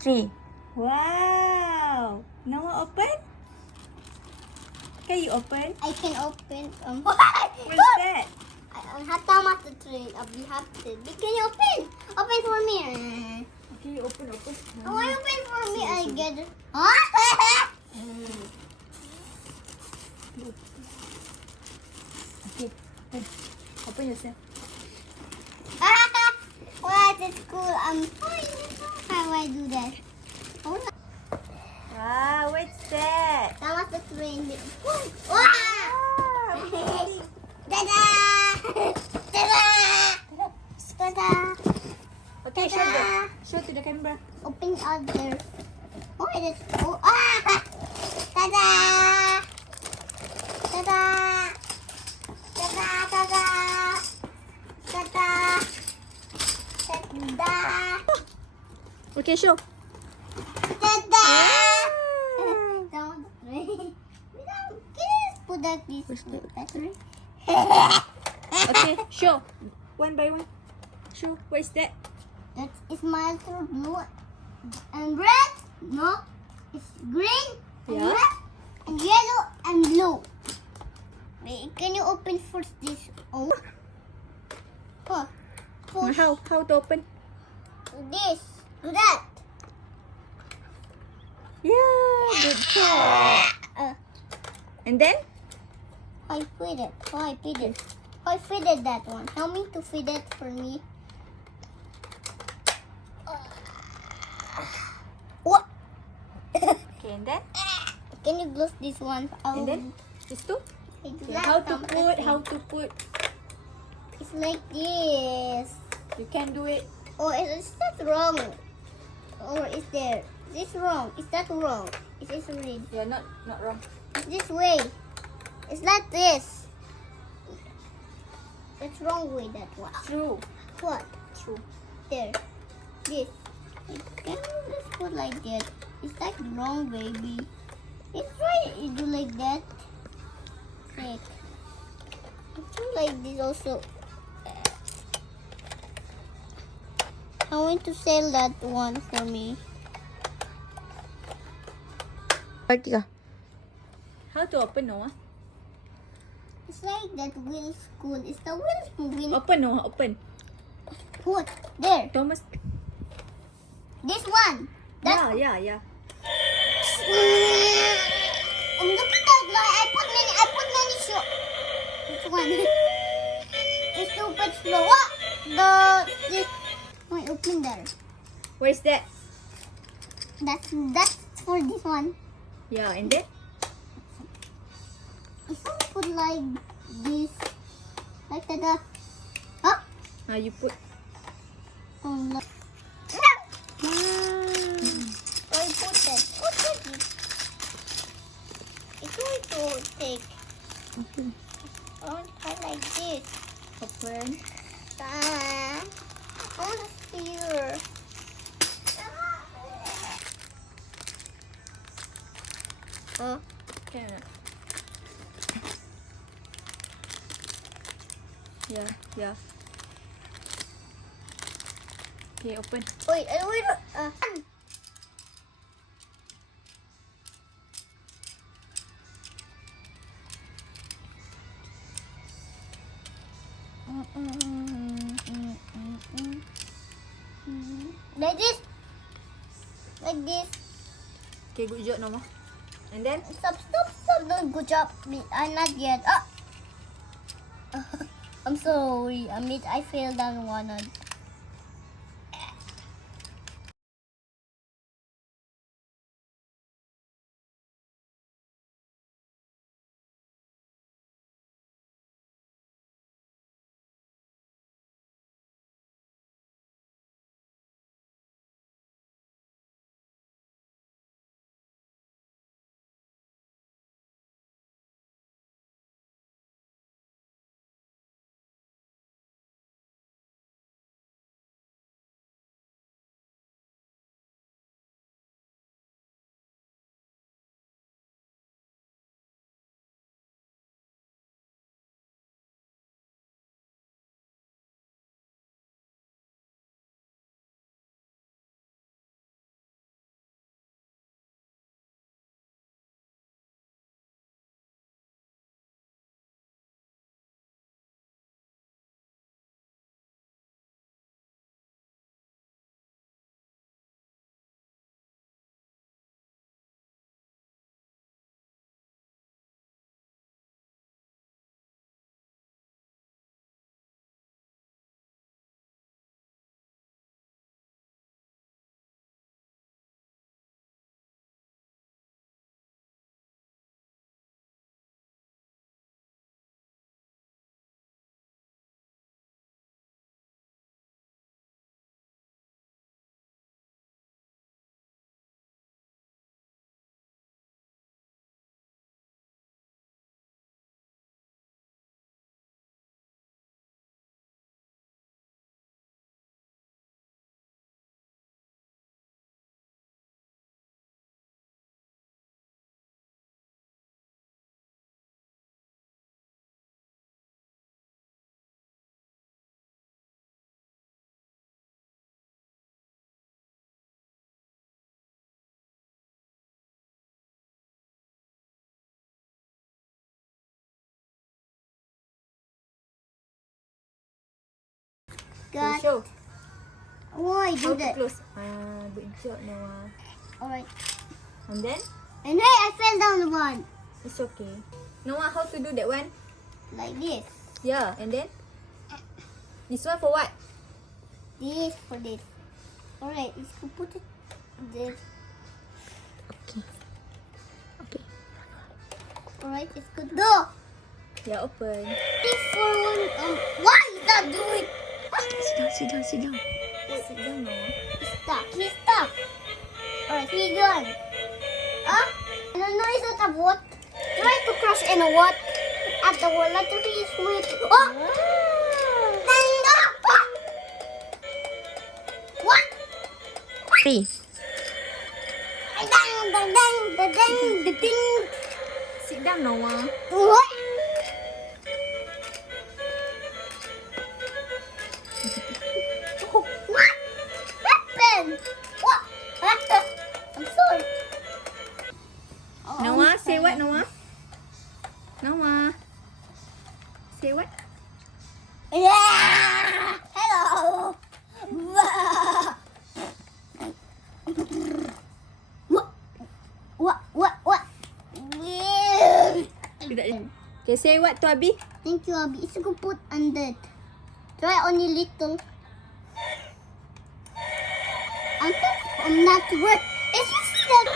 3. Wow! Now open? Can you open? I can open. What's that? I have Thomas the train. We have to. Can you open? Open for me. Okay, you open. Oh, I open for me. I get it. Okay, open yourself. What? It's cool. I'm fine. How I do that? Oh, no. Wow, what's that? Thomas the train. Wow! Wow! Ta-da! Ta-da! Ta-da! Okay, show to the camera. Open other. Oh, it is. Oh, Ta-da! Ta-da! Ta-da! Ta-da! Ta-da! Ta-da! Okay, show. Ta-da! Don't. Can you put that this battery? Okay, show. One by one. Show. What is that? That is my little blue and red. No, it's green and Yeah. red and yellow and blue. Wait, can you open first this? Oh, push How to open? this, do that. Yeah, good job. And then? I feed it. I feed it. I feed it that one. Help me to feed it for me. What? Okay, and then? Can you close this one? And then? These two? I do Okay, that how to something. put. It's like this. You can do it. Oh, is that wrong? Or is there? Is this wrong? Is that wrong? Is this right? Yeah, not wrong. It's this way. It's not this. It's wrong way that one. True. What? True. There. This. Can you just put like that? It's like wrong, baby. It's right. You do like that. Like. Do like this also. I want to sell that one for me. How to open, Noah? It's like that wheels cool. Is the wheels moving? Open, Noah. Open. Put there. Thomas. This one. That. Yeah. Look at that. Like, I put many show. This one. It's stupid slow. What? This. Wait, open there. Where's that? That's for this one. Yeah, and then? If I put like this, like that. Huh? You put. Oh no. Wow. I put that. Put it. It's going to take. Okay. I want to try like this. Open. I want to steer. Can. Yeah. Okay, open. Wait. Like this. Like this. Okay, good job, Noah. And then? Stop. Don't good job. I'm not yet. I'm sorry. I failed on one. got. Show. Why How do to that? close. Good job, Noah. Alright. And then, And hey, I fell down the one. it's okay. Noah, how to do that one? Like this. Yeah, and then? This one for what? This for this. Alright, let's go put it there. Okay. Okay. Alright, let's go. No! Yeah, open. This for one. Why is that doing? Sit down. Sit down, Noah. He's stuck. He's stuck. Alright, he's gone. Huh? And the noise at the what? Try to crush in a what? At the wall. Let the trees wait. Oh! Tango! What? Three. Dang. Sit down, Noah. What? What happened? What? I'm sorry. Oh, Noah, I'm say what, sorry. Noah? Noah. Say what? Yeah! Hello! What? Okay, say what to Abi? Thank you, Abby. It's a good put on that. Try only little. I'm not worth. If you see that